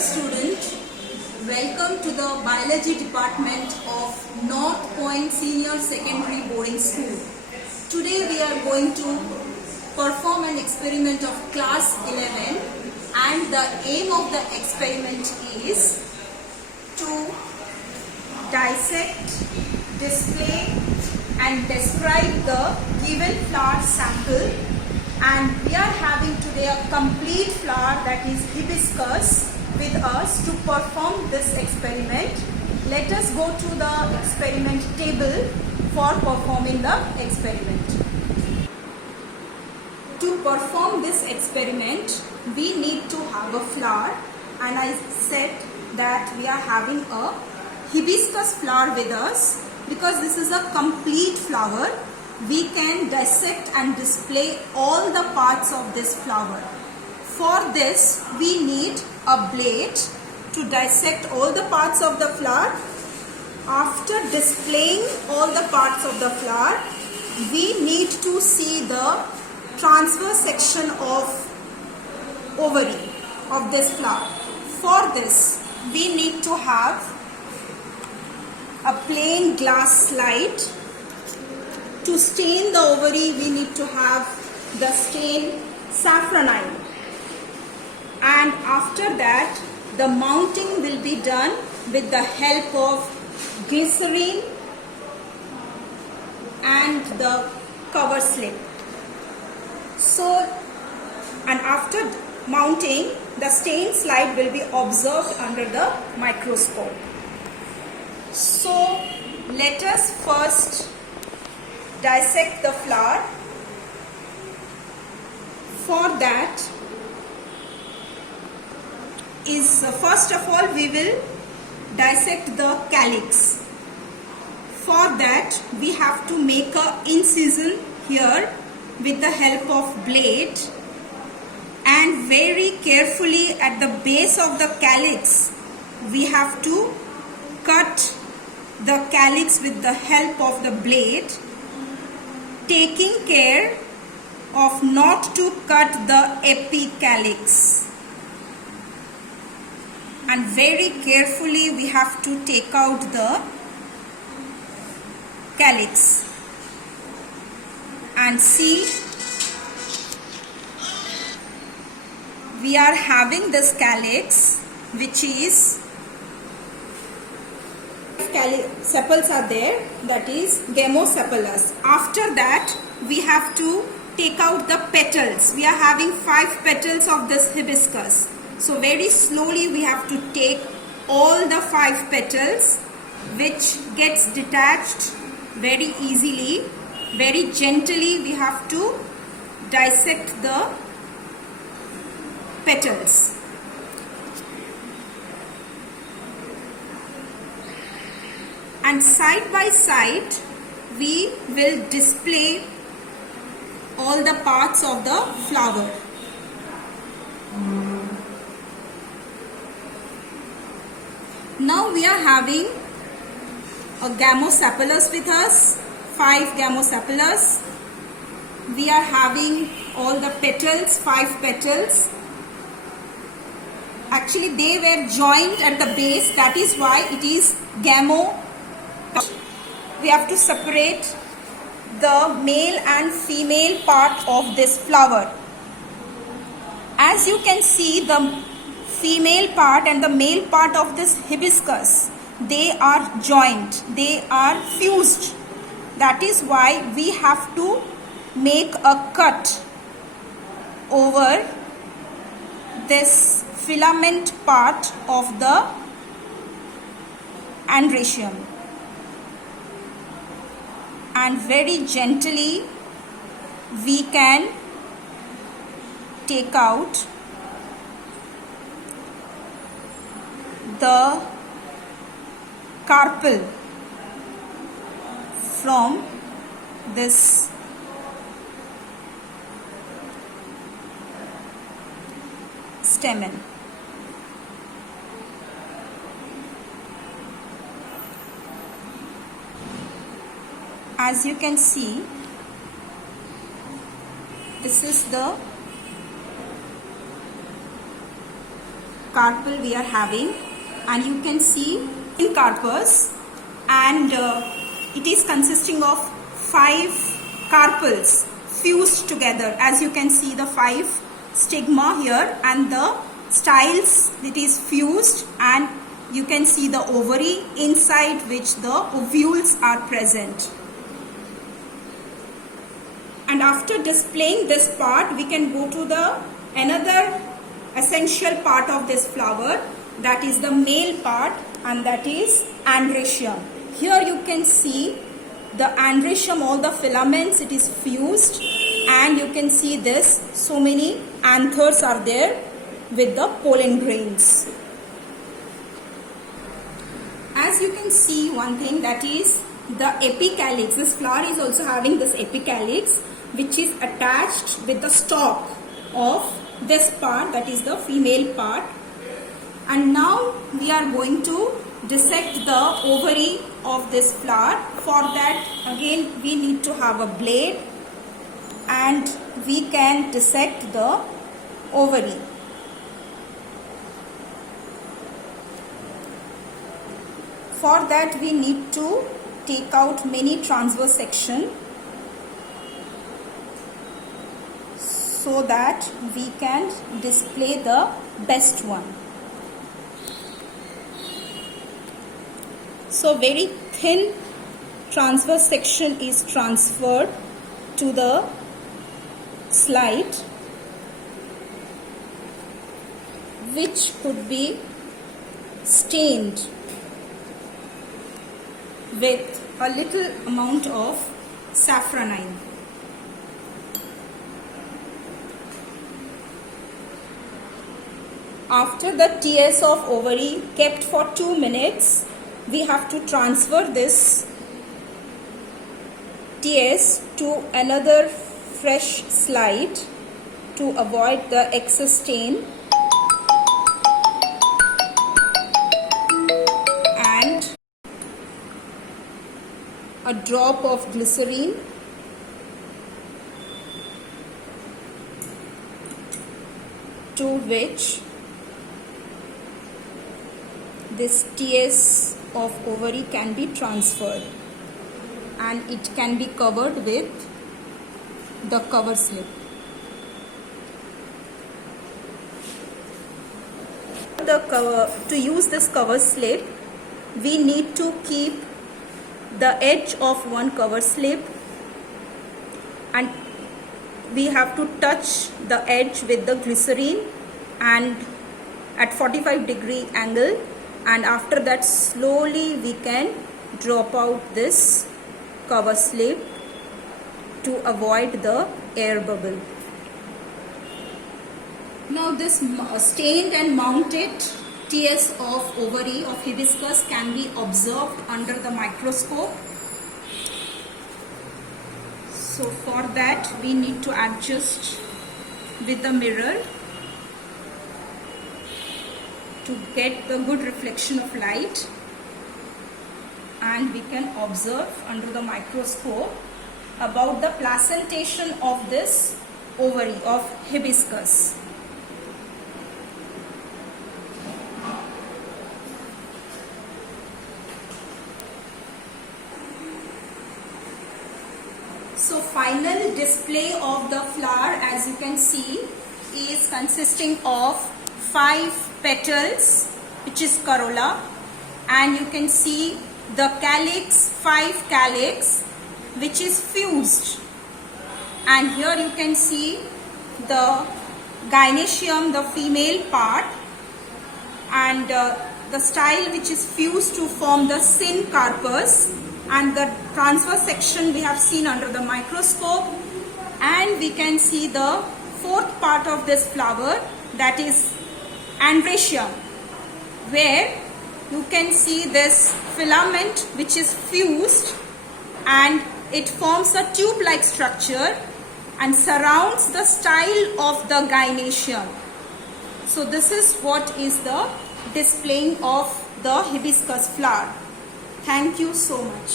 Dear student, welcome to the Biology Department of North Point Senior Secondary Boarding School. Today we are going to perform an experiment of class 11, and the aim of the experiment is to dissect, display and describe the given flower sample. And we are having today a complete flower, that is hibiscus, with us to perform this experiment. Let us go to the experiment table for performing the experiment. To perform this experiment, we need to have a flower, and I said that we are having a hibiscus flower with us because this is a complete flower. We can dissect and display all the parts of this flower. For this, we need a blade to dissect all the parts of the flower. After displaying all the parts of the flower, we need to see the transverse section of ovary of this flower. For this, we need to have a plain glass slide. To stain the ovary, we need to have the stain safranine, and after that the mounting will be done with the help of glycerine and the cover slip. So, and after mounting, the stain slide will be observed under the microscope. So, let us first dissect the flower. For that is first of all we will dissect the calyx. For that we have to make a incision here with the help of blade, and very carefully at the base of the calyx we have to cut the calyx with the help of the blade, taking care of not to cut the epicalyx, and very carefully we have to take out the calyx. And see, we are having this calyx, which is sepals are there, that is gamosepalous. After that we have to take out the petals. We are having 5 petals of this hibiscus. So very slowly we have to take all the 5 petals, which gets detached very easily. Very gently we have to dissect the petals. And side by side we will display all the parts of the flower. Now we are having a gamosepalous with us, 5 gamosepalous. We are having all the petals, 5 petals. Actually they were joined at the base, that is why it is gamo. We have to separate the male and female part of this flower. As you can see, the female part and the male part of this hibiscus, they are joined, they are fused. That is why we have to make a cut over this filament part of the androecium. And very gently we can take out the carpel from this stamen. As you can see, this is the carpel we are having, and you can see in carpus, and it is consisting of 5 carpels fused together. As you can see the 5 stigma here, and the styles, it is fused, and you can see the ovary inside which the ovules are present. And after displaying this part, we can go to the another essential part of this flower, that is the male part, and that is androecium. Here you can see the androecium, all the filaments, it is fused, and you can see this, so many anthers are there with the pollen grains. As you can see, one thing, that is the apicalyx. This flower is also having this apicalyx, which is attached with the stalk of this part, that is the female part. And now we are going to dissect the ovary of this flower. For that, again, we need to have a blade, and we can dissect the ovary. For that, we need to take out many transverse section so that we can display the best one. So very thin transverse section is transferred to the slide, which could be stained with a little amount of safranine. After the TS of ovary kept for 2 minutes, we have to transfer this TS to another fresh slide to avoid the excess stain, and a drop of glycerine, to which this TS of ovary can be transferred, and it can be covered with the cover slip. To use this cover slip, we need to keep the edge of one cover slip, and we have to touch the edge with the glycerine and at 45-degree angle, and after that slowly we can drop out this cover slip to avoid the air bubble. Now this stained and mounted TS of ovary of hibiscus can be observed under the microscope. So for that we need to adjust with the mirror to get the good reflection of light, and we can observe under the microscope about the placentation of this ovary of hibiscus. So final display of the flower, as you can see, is consisting of 5 petals, which is corolla, and you can see the calyx, 5 calyx, which is fused, and here you can see the gynoecium, the female part, and the style which is fused to form the syncarpus, and the transverse section we have seen under the microscope, and we can see the 4th part of this flower, that is androecium, where you can see this filament which is fused, and it forms a tube-like structure and surrounds the style of the gynoecium. So this is what is the displaying of the hibiscus flower. Thank you so much.